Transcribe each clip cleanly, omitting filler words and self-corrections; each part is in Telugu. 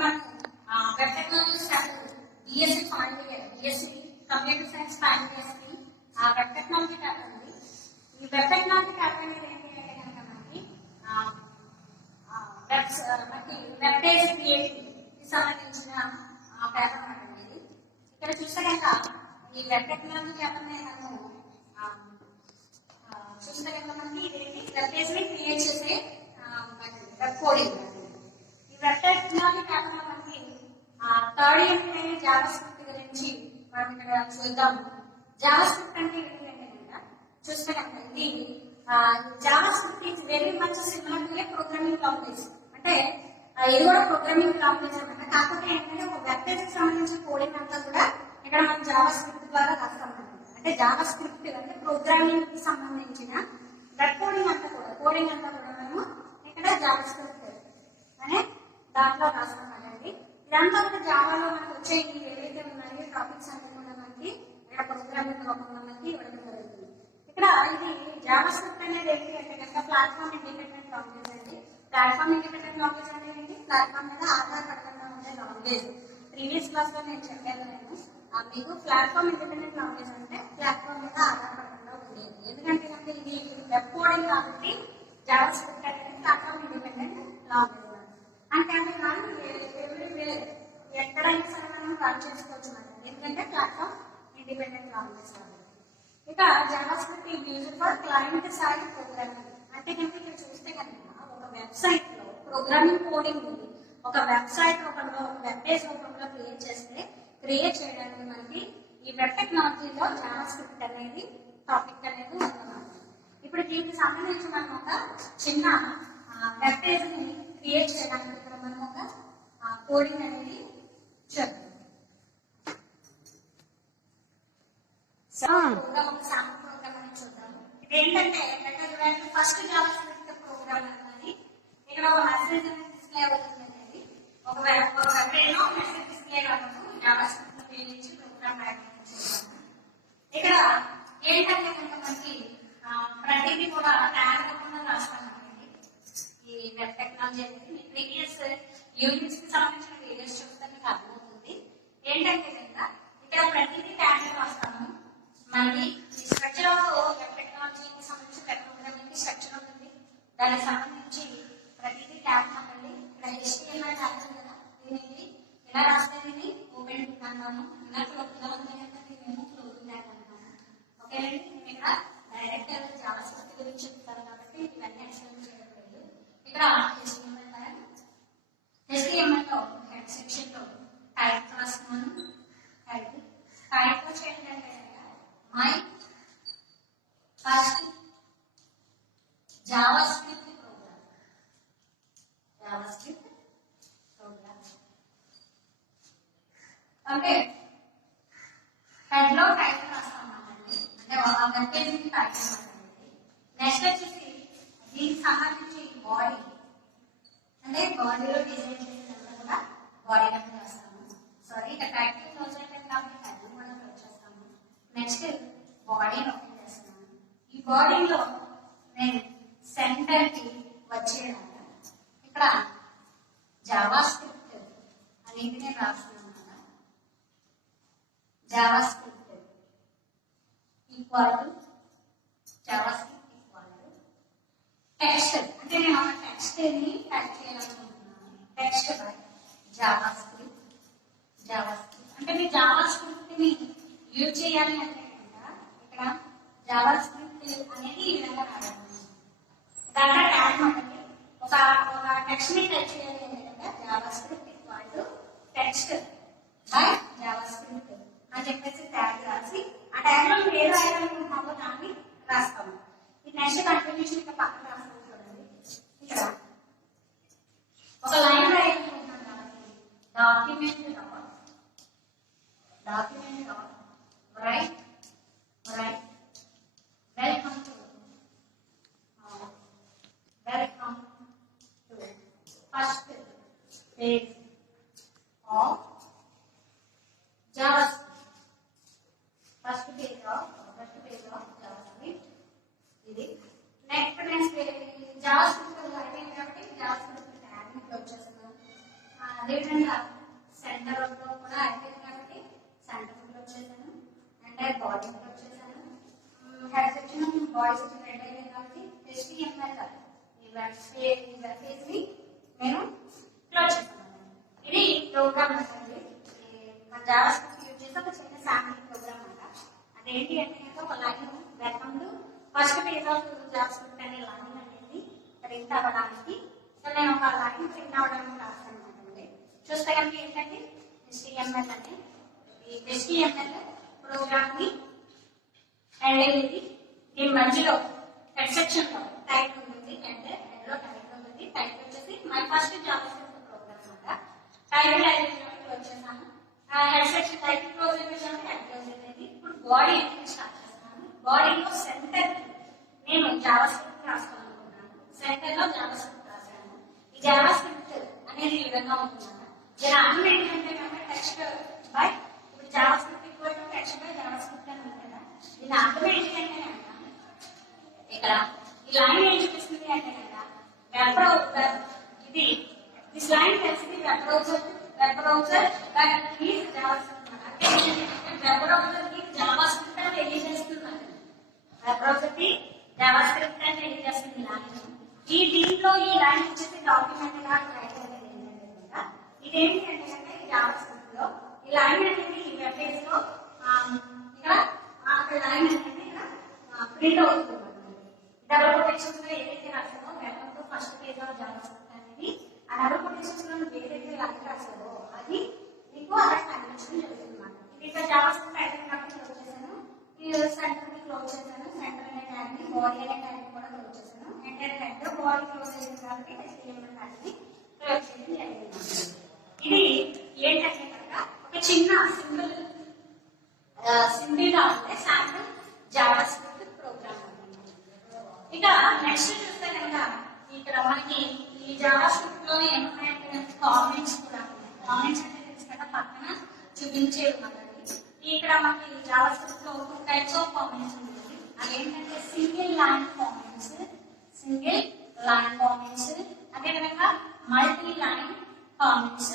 మనం web technology start BSc final year, BSc computer science final years కి వెబ్ టెక్నాలజీ ట్యాబ్ ఉంది. ఈ వెబ్ టెక్నాలజీ ట్యాబ్ అనేది ఏంటి అంటే కనుక మనకి వెబ్ పేజ్ క్రియేటింగ్ కి సంబంధించిన పేపర్ అన్నమాట ఇది. ఇక్కడ చూస్తే కనుక ఈ వెబ్ టెక్నాలజీ ట్యాబ్ అనేది చూస్తే కనుక మనకి ఇదేంటి వెబ్ పేజ్ ని క్రియేట్ చేసే వెబ్ కోడింగ్. ఈ వెబ్ టెక్నాలజీ ట్యాబ్ లో మనకి థర్డ్ ఇయర్ జావా స్క్రిప్ట్ గురించి మనం ఇక్కడ చూద్దాం. జావా స్క్రిప్ట్ అంటే ఏంటి అంటే కనుక చూస్తే కనుక ఇది Java script is very much similar to A programming language. అంటే ఇది కూడా ప్రోగ్రామింగ్ లాంగ్వేజ్ అనమాట. కాకపోతే ఏంటంటే ఒక వెబ్ పేజ్ కి సంబంధించిన కోడింగ్ అంతా కూడా ఇక్కడ మనం జావా స్క్రిప్ట్ ద్వారా రాస్తాం. అంటే జావా స్క్రిప్ట్ అంటే ప్రోగ్రామింగ్ కి సంబంధించిన వెబ్ కోడింగ్ అంతా కూడా మనము ఇక్కడ జావా స్క్రిప్ట్ అనే దాంట్లో రాస్తాం అండి. ఇదంతా కూడా జావాలో మనకు వచ్చే ఏవైతే ఉన్నాయో టాపిక్స్ అన్ని కూడా మనకి ఇక్కడ ప్రోగ్రామింగ్ రూపంలో మనకి ఇవ్వడం జరుగుతుంది. ఇక్కడ ఇది జావా స్క్రిప్ట్ అనేది ఏంటి అంటే కనుక ప్లాట్ఫామ్ ఇండిపెండెంట్ లాంగ్వేజ్ అండి. ప్లాట్ఫామ్ ఇండిపెండెంట్ లాంగ్వేజ్ అంటే ఏంటి? ప్లాట్ఫామ్ మీద ఆధారపడకుండా ఉండే లాంగ్వేజ్. ప్రీవియస్ క్లాస్ లో నేను చెప్పాను మీకు ప్లాట్ఫామ్ ఇండిపెండెంట్ లాంగ్వేజ్ అంటే ప్లాట్ఫామ్ మీద ఆధారపడకుండా ఉండేది. ఎందుకంటే కనుక ఇది వెబ్ కోడింగ్ కాబట్టి జావా స్క్రిప్ట్ అనేది ప్లాట్ఫామ్ ఇండిపెండెంట్ లాంగ్వేజ్ అంటే మనం ఎవ్రీవేర్ ఎక్కడైనా సరే మనం రన్ చేసుకోవచ్చు మనం, ఎందుకంటే ప్లాట్ఫామ్ ఇండిపెండెంట్ లాంగ్వేజ్ కాబట్టి. ఇక Java script is used for client side programming. అంటే కనుక ఇక్కడ చూస్తే కనుక ఒక వెబ్సైట్ లో ప్రోగ్రామింగ్ కోడింగ్ ఉంది, ఒక వెబ్సైట్ రూపంలో ఒక వెబ్ పేజ్ రూపంలో క్రియేట్ చేయడానికి మనకి ఈ వెబ్ టెక్నాలజీలో జావా స్క్రిప్ట్ అనేది టాపిక్ అనేది ఉందన్నమాట. ఇప్పుడు దీనికి సంబంధించి మనం ఒక చిన్న వెబ్ పేజ్ ని క్రియేట్ చేయడానికి ఇక్కడ మనం ఒక కోడింగ్ అనేది చేద్దాం. ఒక శాంపుల్ ప్రోగ్రామ్ అనేది చూద్దాం. ఇది ఏంటంటే ఫస్ట్ జావా స్క్రిప్ట్ ప్రోగ్రామ్ అనేది ఇక్కడ ఒక మెసేజ్ అనేది డిస్ప్లే అవుతుంది. అనేది ఒక వెబ్ పేజ్ లో మెసేజ్ డిస్ప్లే అవ్వడం జావా స్క్రిప్ట్ ఉపయోగించి ప్రోగ్రామ్ రాయడం చేద్దాం. ఇక్కడ ఏంటంటే కనుక మనకి ప్రతిదీ కూడా ట్యాగ్ రూపంలో రాస్తాం. ఈ వెబ్ టెక్నాలజీ అనేది ప్రీవియస్ యూనిట్స్ కి సంబంధించిన వీడియోస్ చూస్తే మీకు అర్థమవుతుంది. ఏంటంటే కనుక ఇక్కడ ప్రతిదీ ట్యాగ్ లో రాస్తాము. మనకి ఈ స్ట్రక్చర్ ఆఫ్ వెబ్ టెక్నాలజీకి సంబంధించి వెబ్ ప్రోగ్రామింగ్ స్ట్రక్చర్ ఉంటుంది. దానికి సంబంధించి ప్రతిదీ ట్యాగ్ ఉంటుంది. ఇక్కడ HTML ట్యాగ్ ఉంది కదా, దీనికి ఇలా రాస్తే దీన్ని ఓపెన్ అంటాము, ఇలా క్లోజ్ అంటే దీన్ని క్లోజింగ్ ట్యాగ్ అంటాము. ఓకేనండి, నేను ఇక్కడ డైరెక్ట్ జావా స్క్రిప్ట్ గురించి చెప్తాను కాబట్టి ఇవన్నీ ఎక్స్ప్లెయిన్ చేయట్లేదు. ఇక్కడ HTML ట్యాగ్, HTML లో హెడ్ సెక్షన్ లో టైప్ రాస్తున్నాను. టైప్ వచ్చి ఏంటంటే my first JavaScript program, అంటే హెడ్ లో టైప్ రాస్తాం అంటే వెబ్ పేజ్ ని టైప్ చేస్తామండి. నెక్స్ట్ వచ్చేసి దీనికి సంబంధించి బాడీ, అంటే బాడీలో డిజైన్ చేసేటప్పుడు కూడా బాడీ నెంబర్ రాస్తాము. సారీ, ఇక్కడ టైటిల్ క్లోజ్ అయిపోయింది కాబట్టి టైటిల్ కూడా క్లోజ్ చేస్తాము. నెక్స్ట్ బాడీ ఓపెన్ చేస్తున్నాను. ఈ బాడీలో నేను సెంటర్ కి వచ్చేలాగా ఇక్కడ జావా స్క్రిప్ట్ అనేది నేను రాస్తున్నాను కదా. Java script equal to Java script equal to text, అంటే నేను ఒక టెక్స్ట్ ని టైప్ చేయాలనుకుంటున్నాను. టెక్స్ట్ బై జావా స్క్రిప్ట్ అంటే మీరు జావా స్క్రిప్ట్ ని యూజ్ చేయాలి అంటే ఇక్కడ జావా స్క్రిప్ట్ అనేది ఈ విధంగా రాయాలి. దాంట్లో ట్యాగ్ ఉంటుంది. ఒక టెక్స్ట్ ని టైప్ చేయాలి అంటే Java script equal to text by Java script అని చెప్పేసి ట్యాగ్ రాసి ఆ ట్యాగ్ లో మీరు ఏది రాయాలనుకుంటున్నామో దాన్ని రాస్తాము. ఈ నెక్స్ట్ కంటిన్యూషన్ ఇక్కడ పక్కన రాస్తాము. చూడండి, ఇక్కడ ఒక లైన్ రాయాలనుకుంటున్నాం కాబట్టి document right welcome to first page of Java script. First page of Java script ఇది. నెక్స్ట్ జావా స్క్రిప్ట్ అయిపోయింది కాబట్టి జావా స్క్రిప్ట్ ట్యాగ్ ని క్లోజ్ చేస్తున్నాం. అదేవిధంగా సెంటర్ లో కూడా అయిపోయింది కాబట్టి సెంటర్ క్లోజ్ చేశాను, అండ్ బాడీ క్లోజ్ చేశాను. Head section body section ready అయింది కాబట్టి HTML ఈ వెబ్ పేజ్ ని నేను క్లోజ్ చేస్తాను. ఇది ప్రోగ్రామ్ అండి. మన జావా స్క్రిప్ట్ యూజ్ చేసి ఒక చిన్న శాంపిల్ ప్రోగ్రామ్ అంట. అదేంటి అంటే ఒక line welcome to first page of Java script అనే లైన్ అనేది ప్రింట్ అవ్వడానికి నేను ఒక లైన్ ప్రింట్ అవ్వడానికి రాస్తాను అండి. చూస్తే కనుక ఏంటంటే HTML అంటే ఈ HTML ప్రోగ్రామ్ ని అనేది దీని మధ్యలో హెడ్ సెక్షన్ లో టైటిల్ ఉంటుంది, అంటే హెడ్ లో టైటిల్ ఉంటుంది. టైటిల్ వచ్చేసి my first JavaScript program అన్నమాట. టైటిల్ అయిపోయినప్పుడు వచ్చేసాను. హెడ్ సెక్షన్ టైటిల్ క్లోజ్ అయిపోయింది, హెడ్ క్లోజ్ అయిపోయింది. ఇప్పుడు బాడీ అనేది స్టార్ట్ చేస్తాను. బాడీలో సెంటర్ నేను జావా స్క్రిప్ట్ రాసుకోవాలనుకున్నాను. సెంటర్ లో జావా స్క్రిప్ట్ రాశాను. ఈ జావా స్క్రిప్ట్ అనేది ఈ విధంగా ఉంటుంది. దీని అర్థం ఏంటంటే కనుక టెక్స్ట్ బై ఇప్పుడు Java script equal to text by Java script అని ఉంది కదా. దీని అర్థం ఏంటంటే కనుక ఇక్కడ ఈ లైన్ ఏం చూపిస్తుంది అంటే కనుక ఇది దిస్ లైన్ తెలిసింది web browser but please Java script అంటే వెబ్ బ్రౌజర్ కి జావా స్క్రిప్ట్ అని తెలియజేస్తున్నాను. వెబ్ బ్రౌజర్ కి జావా స్క్రిప్ట్ అని తెలియజేస్తుంది లైన్. ఈ దీంట్లో ఈ లైన్ వచ్చేసి డాక్యుమెంట్ గా రైట్ అనేది ఏంటంటే ఇదేంటి అంటే కనుక ఈ జావా స్క్రిప్ట్ లో ఈ లైన్ అనేది ఈ వెబ్ పేజ్ లో ఇక్కడ లైన్ అనేది ఇక్కడ ప్రింట్ అవుతుంది. డబుల్ కొటేషన్స్ లో ఏదైతే రాసామో welcome to first page of JavaScript అనేది ఆ డబుల్ కొటేషన్స్ లో ఏదైతే లైన్ రాసామో అది మీకు అలా కనిపించడం జరుగుతుంది అన్నమాట. ఇది ఇక్కడ జావా స్క్రిప్ట్ అయిపోయినప్పుడు క్లోజ్ చేశాను. ఈ సెంటర్ ని క్లోజ్ చేశాను. సెంటర్ అనే ట్యాగ్ ని బాడీ అనే ట్యాగ్ ని కూడా క్లోజ్ చేశాను. ఎంటర్ హెడ్ బాడీ క్లోజ్ అయింది కాబట్టి HTML ట్యాగ్ ని క్లోజ్ చేయడం జరిగింది. ఇది ఏంటంటే కనుక ఒక చిన్న సింపుల్ గా ఉంటే శాంపుల్ జావా స్క్రిప్ట్ ప్రోగ్రామ్. ఇక నెక్స్ట్ చూస్తే కనుక ఇక్కడ మనకి ఈ జావా స్క్రిప్ట్ లో ఏమున్నాయంటే కామెంట్స్ కూడా ఉన్నాయి. కామెంట్స్ అంటే తెలుసు కదా, పక్కన చూపించేవి మనకి. ఇక్కడ మనకి జావా స్క్రిప్ట్ లో 2 టైప్స్ ఆఫ్ కామెంట్స్ ఉంటుంది. అదేంటంటే సింగిల్ లైన్ కామెంట్స్, అదేవిధంగా మల్టీ లైన్ కామెంట్స్.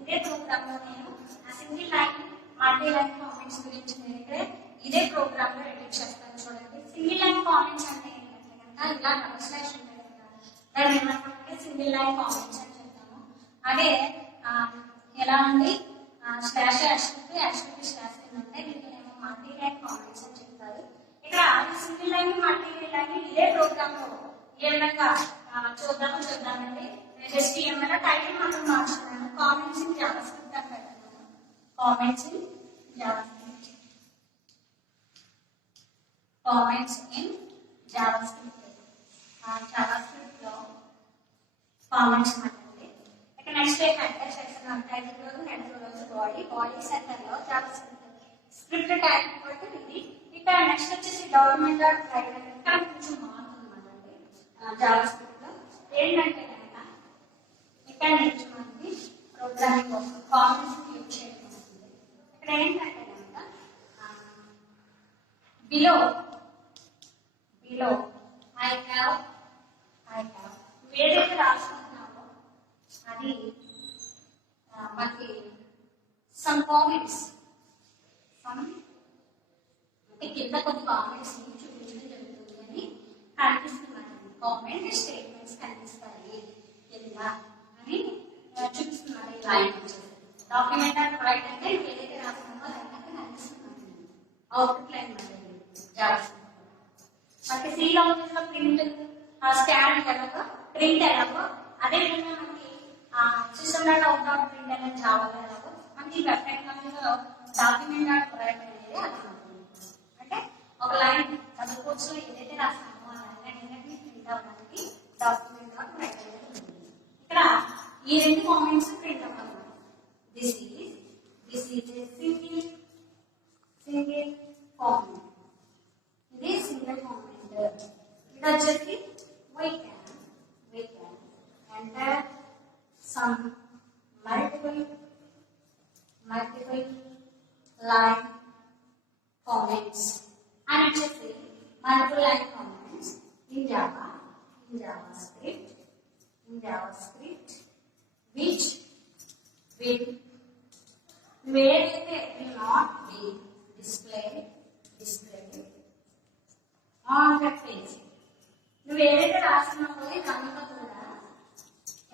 ఇదే ప్రోగ్రామ్ లో నేను ఆ single line multi line comments గురించి నేను ఇక్కడ ఇదే ప్రోగ్రామ్ లో ఎడిట్ చేస్తాను. చూడండి, సింగిల్ లైన్ కామెంట్స్ అంటే ఇలా డబుల్ స్లాష్ ఉంటుంది కదా, దాన్ని ఏమంటామంటే సింగిల్ లైన్ కామెంట్స్ అని చెప్తాము. అదే ఎలా ఉంది స్లాష్ HTTP స్లాష్ అంటే వీటినేమో మల్టీ లైన్ కామెంట్స్ అని చెప్తారు. ఇక్కడ సింగిల్ లైన్ మల్టీ లైన్ ఇదే ప్రోగ్రామ్ లో ఏ విధంగా చూద్దామండి. HTML టైటిల్ మాత్రం మార్చుకున్నాను. కామెంట్స్ ఇన్ జావా స్క్రిప్ట్ అని పెడుతున్నాను. Comments in Java script, comments in Java script. Java script లో కామెంట్స్ అంటే ఇక నెక్స్ట్ హెడర్ సెక్షన్ టైటిల్ రోజు హెడ్ రోజు బాడీ సెంటర్ లో జావా స్క్రిప్ట్ ట్యాగ్ బట్టి ఇది. ఇక్కడ నెక్స్ట్ వచ్చేసి డాక్యుమెంట్ డాట్ రైట్ ఇక్కడ కొంచెం మారుతుంది జావా స్క్రిప్ట్ లో. ఏంటంటే కనుక ఇక్కడ నుంచి మనకి ప్రోగ్రామింగ్ కోసం కామెంట్స్ యూజ్ చేయడం వస్తుంది. ఇక్కడ ఏంటంటే కనుక బిలో I have ఏదైతే రాసుకుంటున్నామో అది మనకి సమ్ కామెంట్స్ అంటే కింద కొన్ని కామెంట్స్ చూపించడం జరుగుతుంది అని కనిపిస్తున్నాయి. కామెంట్ స్టేట్మెంట్స్ కనిపిస్తాయి కింద అని చూపిస్తున్నారు. ఈ లైన్ డాక్యుమెంట్ అండ్ రైట్ అంటే ఏదైతే రాస్తున్నామో అది కనిపిస్తున్నాయి. అవుట్పుట్ లైన్ మనకి సి లాంగ్వేజ్ లో ప్రింట్ స్కాన్ ఎలాగో ప్రింట్ ఎలాగో అదే విధంగా మనకి system dot out dot print అనేది జావాలో ఎలాగో మనకి వెబ్ టెక్నాలజీలో డాక్యుమెంట్ డాట్ రైట్ అనేది అర్థమవుతుంది. అంటే ఒక లైన్ డబుల్ కోట్స్ లో ఏదైతే రాస్తామో ఆ లైన్ అనేది ప్రింట్ అవ్వడానికి డాక్యుమెంట్ డాట్ రైట్ అనేది ఉంటుంది. ఇక్కడ ఈ రెండు కామెంట్స్ ప్రింట్ అవ్వాలి. This is a single comment. ఇది సింగిల్ కామెంట్. ఇది వచ్చేసి we can enter some multiple line comments and వచ్చేసి multiple line comments in JavaScript which will వేరైతే will not be displayed on the page. నువ్వు ఏదైతే రాస్తున్నావో ఇదంతా కూడా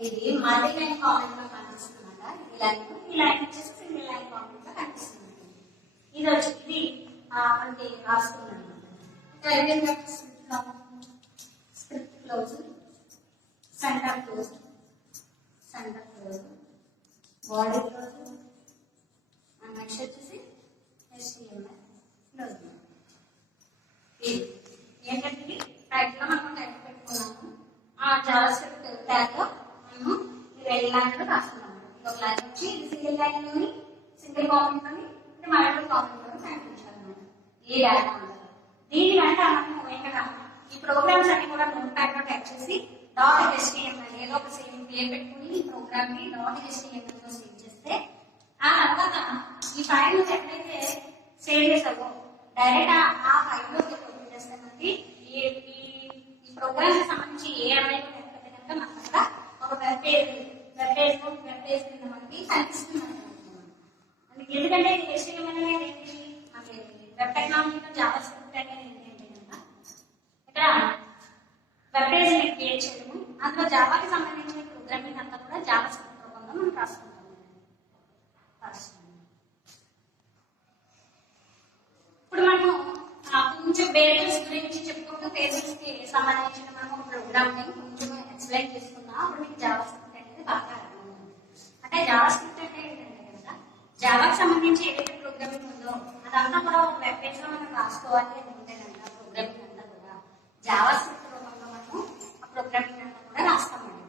ఇది మల్టీ లైన్ కామెంట్ లో కనిపిస్తుందట. ఈ లైన్ వచ్చేసి సింగిల్ లైన్ కామెంట్ లో కనిపిస్తుంది. ఇది వచ్చి ఇది అంటే రాసుకున్నాను. Script close, centre close, body close, next వచ్చేసి HTML క్లోజ్. ఇది ఏంటంటే టైప్ లో మనం టైప్ పెట్టుకున్నాము. ఆ జావాస్క్రిప్ట్ ట్యాగ్ లో మనం ఈ రెండు లైన్లు రాస్తున్నాము. ఒక లైన్ వచ్చి ఇది సింగిల్ లైన్ లోని సింగిల్ కామెంట్ లోని మల్టిపుల్ కామెంట్ లోని కనిపించాలన్నమాట. ఈ డేటా దీని వెంట మనం ఏంటంటే ఈ ప్రోగ్రామ్స్ అన్ని కూడా నోట్ ప్యాడ్ లో టైప్ చేసి .html ఏదో ఒక సేమ్ పేరు పెట్టుకుని ఈ ప్రోగ్రామ్ ని .html లో సేవ్ చేస్తే ఆ తర్వాత ఈ ఫైల్ ను ఎప్పుడైతే సేవ్ చేసావో డైరెక్ట్ ఆ ఫైల్ లోకి ఓపెన్ చేస్తే మనకి ఈ ప్రోగ్రామ్ కి సంబంధించి ఏ అమ్మాయి లేకపోతే కనుక మనకు అక్కడ ఒక వెబ్ పేజ్ కింద మనకి కనిపిస్తుంది. ఎందుకంటే ఇది HTML అనేది ఏంటి, మనకి వెబ్ టెక్నాలజీలో జావాస్క్రిప్ట్ అనేది ఏంటి కనుక ఇక్కడ వెబ్ పేజ్ ని క్రియేట్ చేయడము, అందులో జావాకి సంబంధించిన ప్రోగ్రామింగ్ అంతా కూడా జావాస్క్రిప్ట్ రూపంలో మనం రాసుకుంటాం. ఇప్పుడు మనము కొంచెం వేరియబుల్స్ గురించి చెప్పుకుంటూ పేజెస్ కి సంబంధించిన మనం ప్రోగ్రామ్ ని కొంచెం ఎక్స్ప్లెయిన్ చేసుకుందాం. అప్పుడు మీకు జావాస్క్రిప్ట్ అనేది బాగా అర్థమవుతుంది. అంటే జావాస్క్రిప్ట్ అంటే ఏంటంటే కనుక జావాకి సంబంధించి ఏదైతే ప్రోగ్రామింగ్ ఉందో అదంతా కూడా ఒక వెబ్ పేజ్ లో మనం రాసుకోవాలి అని ఉంటే కనుక ప్రోగ్రామింగ్ అంతా కూడా జావాస్క్రిప్ట్ రూపంలో మనము ఆ ప్రోగ్రామింగ్ అంతా కూడా రాస్తామండి.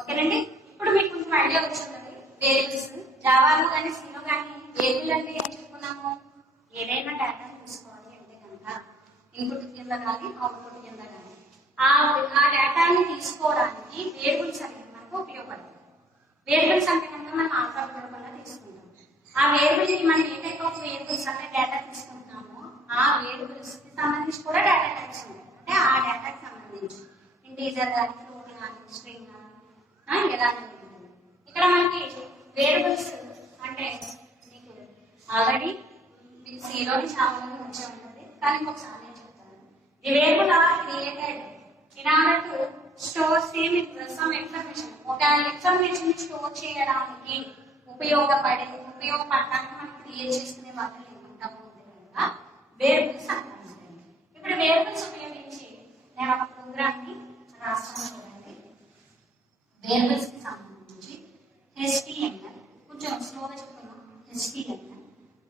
ఓకేనండి. ఇప్పుడు మీకు కొంచెం ఐడియా వచ్చిందండి. వేరియబుల్స్ జావాలో కానీ సిలో కానీ వేరియబుల్ అంటే ఏం చెప్పుకున్నాము, ఏదైనా డేటా తీసుకోవాలి అంటే కనుక ఇన్పుట్ కింద కానీ అవుట్పుట్ కింద కానీ ఆ డేటాని తీసుకోవడానికి వేరియబుల్స్ అనేది మనకు ఉపయోగపడుతుంది. వేరియబుల్స్ అంటే కనుక మనం ఆల్ఫాబెట్ రూపంలో తీసుకుంటాం. ఆ వేరియబుల్ మనం ఏ టైప్ ఆఫ్ వేరియబుల్స్ అంటే డేటా తీసుకుంటున్నామో ఆ వేరియబుల్స్ కి సంబంధించి కూడా డేటా టైప్స్ ఉంటాయి. అంటే ఆ డేటాకి సంబంధించి ఇంటీజర్ కానీ ఫ్లోట్ కానీ స్ట్రింగ్ కానీ ఇలా జరుగుతుంది. ఇక్కడ మనకి వేరియబుల్స్ అంటే మీకు ఆల్రెడీ సిలోని చాలా మంది వచ్చే ఉంటుంది, కానీ ఒకసారి నేను చెప్తాను. The variable are created in order to store some information. ఒక ఇన్ఫర్మేషన్ స్టోర్ చేయడానికి ఉపయోగపడటానికి మనం క్రియేట్ చేసుకునే వాటిని ఏమంటాము కనుక వేరియబుల్స్ అంటారు. ఇప్పుడు వేరియబుల్స్ ఉపయోగించి నేను ఒక ప్రోగ్రామ్ ని రాస్తాను చూడండి. వేరియబుల్స్ కి సంబంధించి HTML కొంచెం స్లోగా చెప్తున్నాం. HTML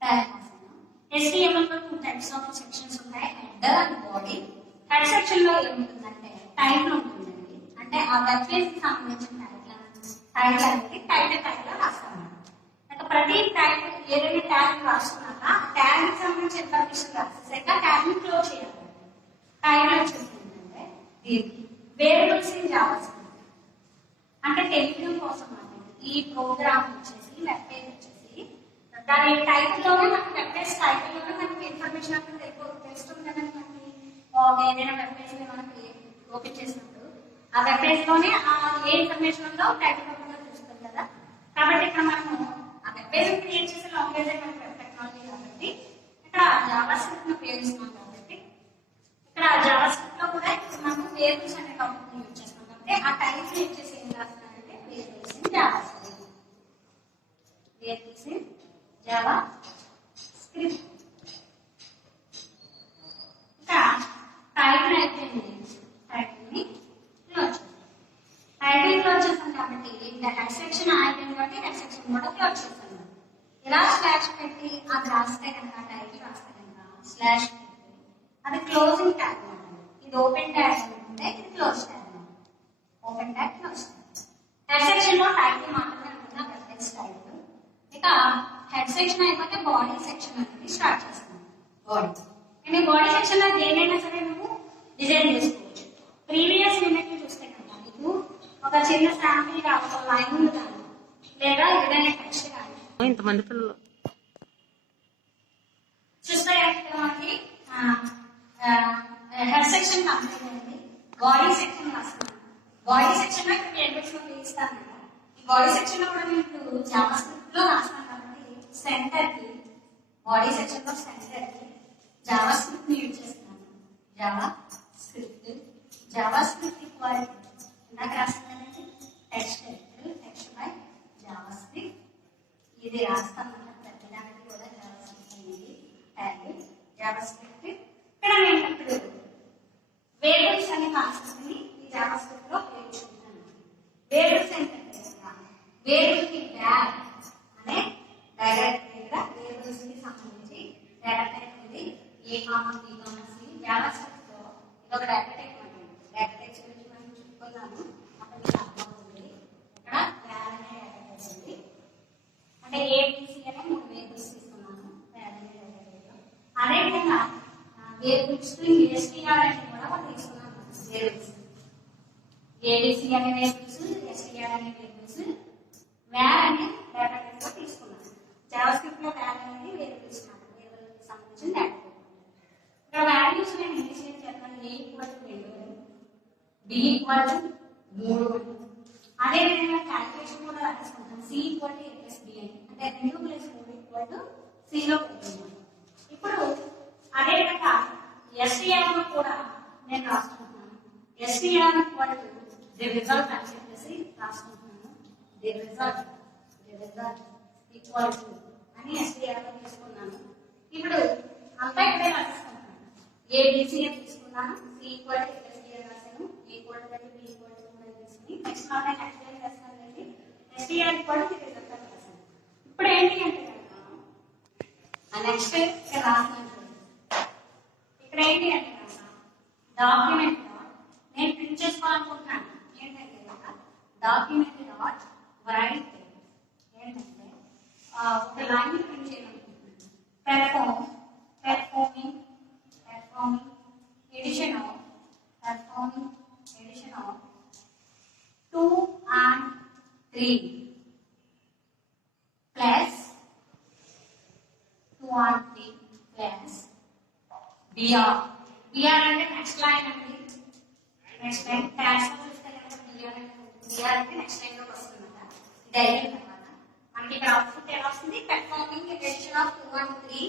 ట్యాగ్ రాస్తాను. HTML లో 2 టైప్స్ ఆఫ్ సెక్షన్స్ ఉంటాయి, header and body. Head section లో ఏముంటుందంటే టైటిల్ ఉంటుందండి. అంటే ఆ వెబ్ పేజ్ కి సంబంధించిన టైటిల్ అనేది టైటిల్ లో రాస్తాను. ప్రతి ట్యాగ్ ఏదైనా ట్యాగ్ రాసుకున్నాక ట్యాగ్ కి సంబంధించిన ఇన్ఫర్మేషన్ రాసేసాక ట్యాగ్ ని క్లోజ్ చేయాలి. టైటిల్ వచ్చేసిందంటే దీనికి వేరియబుల్స్ ఇన్ జావాస్క్రిప్ట్ అంటే తెలియడం కోసం ఈ ప్రోగ్రామ్ వచ్చేసి వెబ్ పేజ్ వచ్చేసి దాని టైటిల్ లోనే మనకి వెబ్ పేజ్ టైటిల్ లోనే మనకి ఇన్ఫర్మేషన్ అంతా తెలుస్తుంది కదండి. మనకి ఏదైనా వెబ్ పేజ్ ని మనం ఓపెన్ చేసినప్పుడు ఆ వెబ్ పేజ్ లోనే ఏ ఇన్ఫర్మేషన్ ఉందో టైటిల్ రూపంలో తెలుస్తుంది కదా. కాబట్టి ఇక్కడ మనము ఆ వెబ్ పేజ్ క్రియేట్ చేసే లాంగ్వేజ్ మనకి వెబ్ టెక్నాలజీ కాబట్టి ఇక్కడ జావాస్క్రిప్ట్ ని ఉపయోగిస్తున్నాం. కాబట్టి ఇక్కడ జావాస్క్రిప్ట్ లో కూడా మనం వేరియబుల్స్ అనే టాపిక్ యూజ్ చేస్తాం. కాబట్టి ఆ టైప్స్ యూజ్ చేసి ఏం రాస్తున్నారంటే variables in JavaScript. Variables in JavaScript. ఇంకా టైటిల్ అయిపోయింది. టైటిల్ ని క్లోజ్ చేస్తాం. టైటిల్ క్లోజ్ చేస్తాం కాబట్టి హెడ్ సెక్షన్ అయిపోయింది కాబట్టి హెడ్ సెక్షన్ కూడా క్లోజ్ చేస్తాం. ఇలా స్లాష్ పెట్టి అది రాస్తే కనుక టైటిల్ రాస్తే కనుక స్లాష్ పెట్టి అది క్లోజింగ్ ట్యాగ్. ఇది ఓపెన్ ట్యాగ్ ఉంటే ఇది close tag. Open tag close tag. Head section లో టైటిల్ మాత్రమే ఉంటుంది, వెబ్ పేజ్ టైటిల్. ఇక హెడ్ సెక్షన్ అయిపోతే బాడీ సెక్షన్ అనేది స్టార్ట్ చేస్తాం. బాడీ అండ్ ఈ బాడీ సెక్షన్ లో దేనైనా సరే నువ్వు డిజైన్ చేసుకోవచ్చు. ప్రీవియస్ యూనిట్ చూస్తే కనుక నీకు ఒక చిన్న శాంపిల్ గా ఒక లైన్ కానీ లేదా ఏదైనా టెక్స్ట్ కానీ ఇంతమంది పిల్లలు చూస్తే మనకి హెడ్ సెక్షన్ కంప్లీట్ అయింది. బాడీ సెక్షన్ రాస్తున్నాను. బాడీ సెక్షన్ లో ఇక్కడ వేరియబుల్స్ ఇస్తాను కదా. ఈ బాడీ సెక్షన్ లో కూడా నేను ఇప్పుడు జావా స్క్రిప్ట్ లో రాస్తాను కాబట్టి సెంటర్ కి బాడీ సెక్షన్ లో సెంటర్ కి జావా స్క్రిప్ట్ ని యూజ్ చేస్తున్నాను. జావా స్క్రిప్ట్ ఈక్వల్ ఇందాక రాస్తానండి టెక్స్ట్ బై జావా స్క్రిప్ట్. ఇది రాస్తాను ప్రతిదానికి కూడా జావా స్క్రిప్ట్ అనేది ట్యాగ్ జావా స్క్రిప్ట్. ఇక్కడ నేను ఇప్పుడు వేరియబుల్స్ అనే కాన్సెప్ట్ ని ఈ జావా స్క్రిప్ట్ లో ఉపయోగించుకుంటాను. వేరియబుల్స్ ఏంటంటే వేరియబుల్ కి ట్యాగ్ అనే డైరెక్టరీ దగ్గర వేరియబుల్స్ కి సంబంధించి డేటా టైప్ ఉంది. A comma B comma C JavaScript లో ఇది ఒక డేటా టైప్ అండి. డేటా టైప్స్ గురించి మనం చెప్పుకున్నాము. అప్పుడు మీకు అర్థమవుతుంది. ఇక్కడ ట్యాగ్ అనే డేటా టైప్ ఉంది. అంటే ఏబిసి అనే 3 వేరియబుల్స్ తీసుకున్నాము ట్యాగ్ అనే డేటా టైప్. అదేవిధంగా వేరియబుల్స్ ఎస్టీఆర్ అని కూడా మనం తీసుకున్నాము. వేరియబుల్స్ ఏబిసి అనే వేరియబుల్స్, ఎస్టీఆర్ అనే వేరియబుల్స్, var అనే డేటా టైప్ లో తీసుకున్నాము. జావా స్క్రిప్ట్ లో var అనేది వేరియబుల్స్ మాట వేరియబుల్ కి సంబంధించిన డేటా టైప్. ఇక్కడ వాల్యూస్ నేను ఇనిషియేట్ చేస్తాను. a equal to 2, b equal to 3. అదే విధంగా క్యాలిక్యులేషన్ కూడా రాసుకుంటాను. c equal to a plus b అని అంటే 2 ప్లస్ 3 ఈక్వల్ టు c లో పెట్టుకుంటాను. ఇప్పుడు అదే విధంగా STR లో కూడా నేను రాసుకుంటున్నాను. STR equal to the result అని చెప్పేసి రాసుకుంటున్నాను. ది రిజల్ట్ ఈక్వల్ టు అని STR లో తీసుకున్నాను. ఇప్పుడు అంతా ఇక్కడే రాసుకుంటాను. ABC అని తీసుకున్నాను. C equal to plus b అని రాశాను. A equal to b equal to 3 అని తీసుకుని నెక్స్ట్ మనం యాక్చువల్ చేస్తానండి. STR equal to the result అని రాశాను. ఇప్పుడు ఏంటి అంటే కనుక ఆ నెక్స్ట్ ఇక్కడ రాస్తున్నాను. ఇక్కడ ఏంటి అంటే కనుక డాక్యుమెంట్ నేను ప్రింట్ చేసుకోవాలనుకుంటున్నాను. ఏంటంటే కనుక డాక్యుమెంట్ డాట్ రైట్ ఏంటంటే ఒక లైన్ ప్రింట్ చేయాలనుకుంటున్నాను. performing addition of 2 and 3 plus 2 and 3 plus br అంటే నెక్స్ట్ లైన్ అండి. నెక్స్ట్ లైన్ క్యాష్ లో చూస్తే కనుక br అంటే నెక్స్ట్ లైన్ లోకి వస్తుంది అన్నమాట. ఇది అయిన తర్వాత మనకి ఇక్కడ అవుట్పుట్ ఎలా వస్తుంది? performing addition of 2 and 3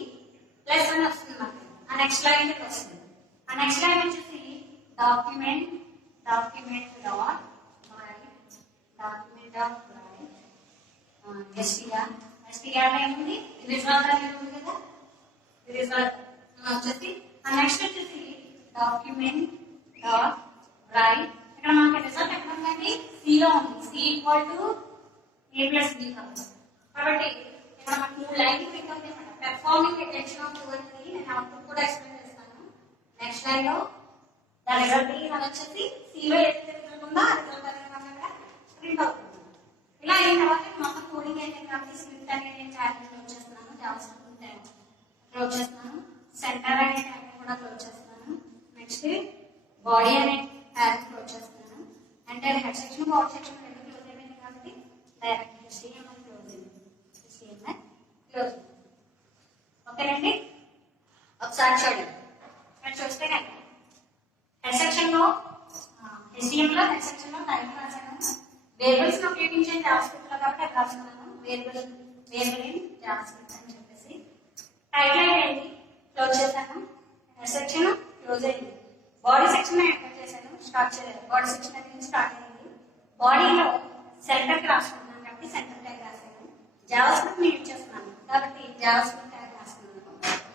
plus అని వస్తుంది మనకి. ఆ నెక్స్ట్ లైన్ లోకి వస్తుంది. ఆ నెక్స్ట్ లైన్ వచ్చేసి డాక్యుమెంట్ డాట్ రైట్ STR లో ఏముంది? రిజల్ట్ అనేది ఉంది కదా. రిజల్ట్ వచ్చేసి ఆ నెక్స్ట్ వచ్చేసి డాక్యుమెంట్ డాట్ రైట్. ఇక్కడ మనకి రిజల్ట్ ఎక్కడ ఉందండి? C లో ఉంది. C equal to a plus b కాబట్టి ఇక్కడ మనకి 3 లైన్లు ప్రింట్ అవుతాయి అన్నమాట. పెర్ఫార్మింగ్ అటెన్షన్ ఆఫ్ 2 and 3 నేను అవుట్పుట్ కూడా ఎక్స్ప్లెయిన్ చేస్తాను. నెక్స్ట్ లైన్ లో ద రిజల్ట్ అది వచ్చేసి C లో ఏదైతే రిజల్ట్ ఉందో ఆ రిజల్ట్ అనేది మనకి అక్కడ ప్రింట్ అవుతుంది. ఇలా అయిన తర్వాత మొత్తం కోడింగ్ అయిపోయింది కాబట్టి స్క్రిప్ట్ అనేది నేను ట్యాగ్ క్లోజ్ చేస్తున్నాను. జావా స్క్రిప్ట్ ట్యాగ్ క్లోజ్ చేస్తున్నాను. సెంటర్ అనే ట్యాగ్ కూడా క్లోజ్ చేస్తున్నాను. నెక్స్ట్ బాడీ అనే ట్యాగ్ క్లోజ్ చేస్తున్నాను. అంటే హెడ్ సెక్షన్ బాడీ సెక్షన్ రెండు క్లోజ్ అయిపోయింది కాబట్టి డైరెక్ట్ HTML క్లోజ్ అయింది. HTML close. ఓకేనండి. ఒకసారి చూడండి. ఇక్కడ చూస్తే కనుక హెడ్ సెక్షన్ లో HTML లో హెడ్ సెక్షన్ లో టైప్ రాశాను. వేరియబుల్స్ ని ఉపయోగించే జావా స్క్రిప్ట్ లో కాబట్టి అక్కడ రాస్తున్నాను. వేరియబుల్ ఇన్ జావా స్క్రిప్ట్ అని చెప్పేసి టైటిల్ అయింది. క్లోజ్ చేశాను. హెడ్ సెక్షన్ క్లోజ్ అయింది. బాడీ సెక్షన్ ఎంటర్ చేశాను. స్టార్ట్ చేయాలి. బాడీ సెక్షన్ అనేది స్టార్ట్ అయింది. బాడీలో సెంటర్ కి రాసుకుంటున్నాను కాబట్టి సెంటర్ ట్యాగ్ రాశాను. జావా స్క్రిప్ట్ ని యూజ్ చేస్తున్నాను కాబట్టి జావా స్క్రిప్ట్ ట్యాగ్ రాస్తున్నాను.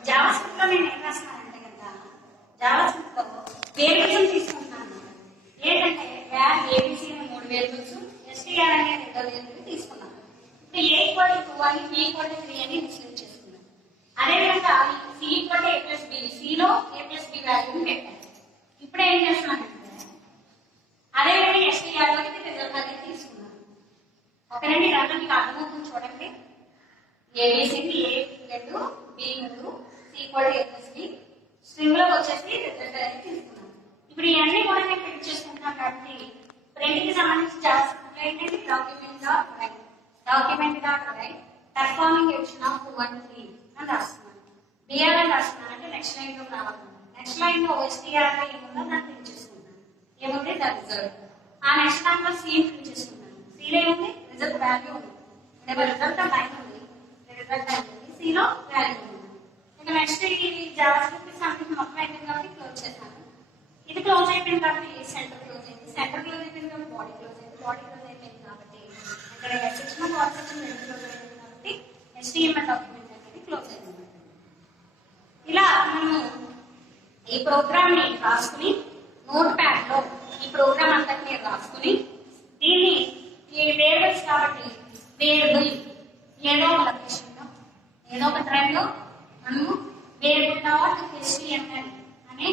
జావా స్క్రిప్ట్ లో నేను ఏం రాస్తున్నానంటే కనుక జావా స్క్రిప్ట్ లో వేరియబుల్స్ తీసుకుంటున్నాను. ఏంటంటే ABC అనే 3 వేరియబుల్స్, STR అనే 2 వేరియబుల్స్ తీసుకున్నాను. ఇప్పుడు A ఈక్వల్ టు 2 అని B ఈక్వల్ టు 3 అని డిస్ప్లే చేసుకున్నాను. అదేవిధంగా C equal to A plus B, C లో A ప్లస్ B వాల్యూని పెట్టాను. ఇప్పుడు ఏం చేస్తున్నానంటే అదేవిధంగా STR లో రిజల్ట్ అనేది తీసుకున్నాను. ఓకేనండి. దాంట్లో మీకు అర్థమవుతుంది చూడండి. ABCకి A ఈక్వల్ టు B ముందు C equal to A plus B string లోకి వచ్చేసి రిజల్ట్ అనేది తీసుకున్నాను. ఇప్పుడు ఇవన్నీ కూడా నేను ప్రింట్ చేసుకుంటున్నాను కాబట్టి ప్రింట్ కి సంబంధించి జావా స్క్రిప్ట్ ఏంటంటే document dot write performing addition of 2 and 3 అని రాస్తున్నాను. BR అని రాస్తున్నాను అంటే నెక్స్ట్ లైన్ లోకి రావాలి. నెక్స్ట్ లైన్ లో STR లో ఏముందో దాన్ని ప్రింట్ చేసుకుంటాను. ఏముంది? The result. ఆ నెక్స్ట్ లైన్ లో C ప్రింట్ చేసుకుంటాను. C లో ఏముంది? రిజల్ట్ వాల్యూ ఉంది. రిజల్ట్ లైన్ ఉంది, రిజల్ట్ లైన్ ఉంది, సిలో వాల్యూ ఉంది. ఇంకా నెక్స్ట్ ఈ జావాస్క్రిప్ట్ సంబంధించి మొత్తం అయిపోయింది కాబట్టి క్లోజ్ చేశాను. ఇది క్లోజ్ అయిపోయింది కాబట్టి సెంటర్ క్లోజ్ అయింది, సెంటర్ క్లోజ్ అయిపోయింది కాబట్టి బాడీ క్లోజ్ అయింది, బాడీ క్లోజ్ అయిపోయింది కాబట్టి ఇక్కడ సెక్షన్ బాడీ సెక్షన్ రెండు క్లోజ్ అయిపోయింది కాబట్టి HTML డాక్యుమెంట్ అనేది క్లోజ్ అయింది. ఇలా మనము ఈ ప్రోగ్రామ్ ని రాసుకుని నోట్ ప్యాడ్ లో ఈ ప్రోగ్రామ్ అంతటిని రాసుకుని దీన్ని ఈ వేరియబుల్స్ కాబట్టి వేరియబుల్ ఏదో ఒక లొకేషన్ లో ఏదో ఒక ట్రైన్ లో మనము వేరియబుల్ డాట్ HTML అనే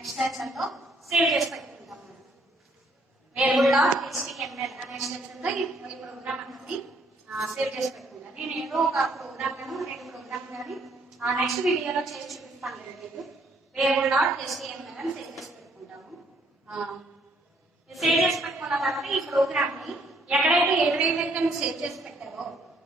ఎక్స్టెన్షన్ తో సేవ్ చేసి పెట్టుకుంటాం. వేరియబుల్ డాట్ HTML అనే ఎక్స్టెన్షన్ తో ఈ ప్రోగ్రామ్ అనేది సేవ్ చేసి పెట్టుకుంటాను. నేను ఏదో ఒక ప్రోగ్రామ్ గాను రెండు ప్రోగ్రామ్ కానీ నెక్స్ట్ వీడియోలో చేసి చూపిస్తాను లేదు. వేరియబుల్ డాట్ HTML అని సేవ్ చేసి పెట్టుకుంటాము. సేవ్ చేసి పెట్టుకున్న తర్వాత ఈ ప్రోగ్రామ్ ని ఎక్కడైతే ఏదైతే నువ్వు సేవ్ చేసి పెట్టావో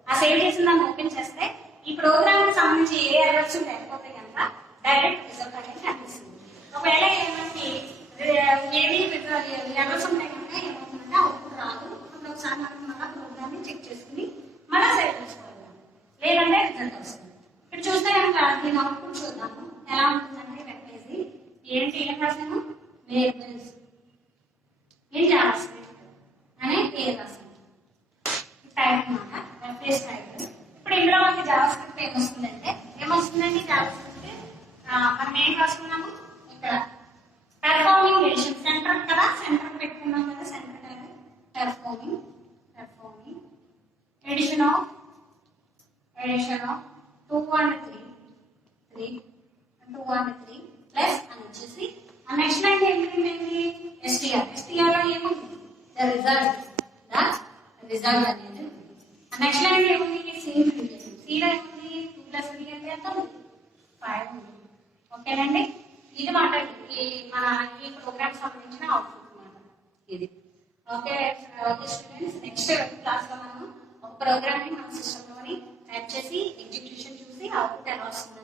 ఆ సేవ్ చేసిన దాన్ని ఓపెన్ చేస్తే ఈ ప్రోగ్రామ్ కి సంబంధించి ఏ ఎర్రర్స్ లేకపోతే కనుక డైరెక్ట్ రిజల్ట్ అనేది కనిపిస్తుంది. ఒకవేళ ఏమంటే ఏది ఎర్రర్స్ ఉంటాయి కనుక ఏమవుతుందంటే అవుట్పుట్ రాదు. అప్పుడు ఒకసారి మనం మళ్ళీ ప్రోగ్రామ్ ని చెక్ చేసుకుని మళ్ళీ సేవ్ చేసుకోవాలి, లేదంటే రిజల్ట్ వస్తుంది. ఇక్కడ చూస్తే కనుక దీని అవుట్పుట్ చూద్దాము ఎలా ఉంటుందంటే వెబ్ పేజీ ఏంటి ఏం రాసాము వేరియబుల్స్ ఏం జావాస్క్రిప్ట్ అనే పేరు రాసాము టైప్ అన్నమాట వెబ్ పేజ్ టైప్. ఇప్పుడు ఇందులో మనకి జావాస్క్రిప్ట్ ఏమొస్తుందండి జావాస్క్రిప్ట్ మనం ఏం రాసుకున్నాము ఇక్కడ పెర్ఫార్మింగ్ ఎడిషన్ సెంటర్ కదా, సెంటర్ పెట్టుకున్నాం కదా, center performing addition of 2 and 3 plus అని వచ్చేసి ఆ నెక్స్ట్ లైన్ ఏంటి STR లో ఏముంది ద రిజల్ట్ అనేది ఆ నెక్స్ట్ లైన్ ఏముంది సిలో ఏముంది 2 + 3 అంటే ఎంత 5 ఉంది. ఓకేనండి, ఇది మాట మన ఈ ప్రోగ్రామ్ సంబంధించిన అవుట్పుట్ అన్నమాట ఇది. ఓకే స్టూడెంట్స్, నెక్స్ట్ క్లాస్ లో మనం ఒక ప్రోగ్రామ్ ని మన సిస్టమ్ లోని టైప్ చేసి ఎగ్జిక్యూషన్ చూసి అవుట్పుట్ ఎలా వస్తుంది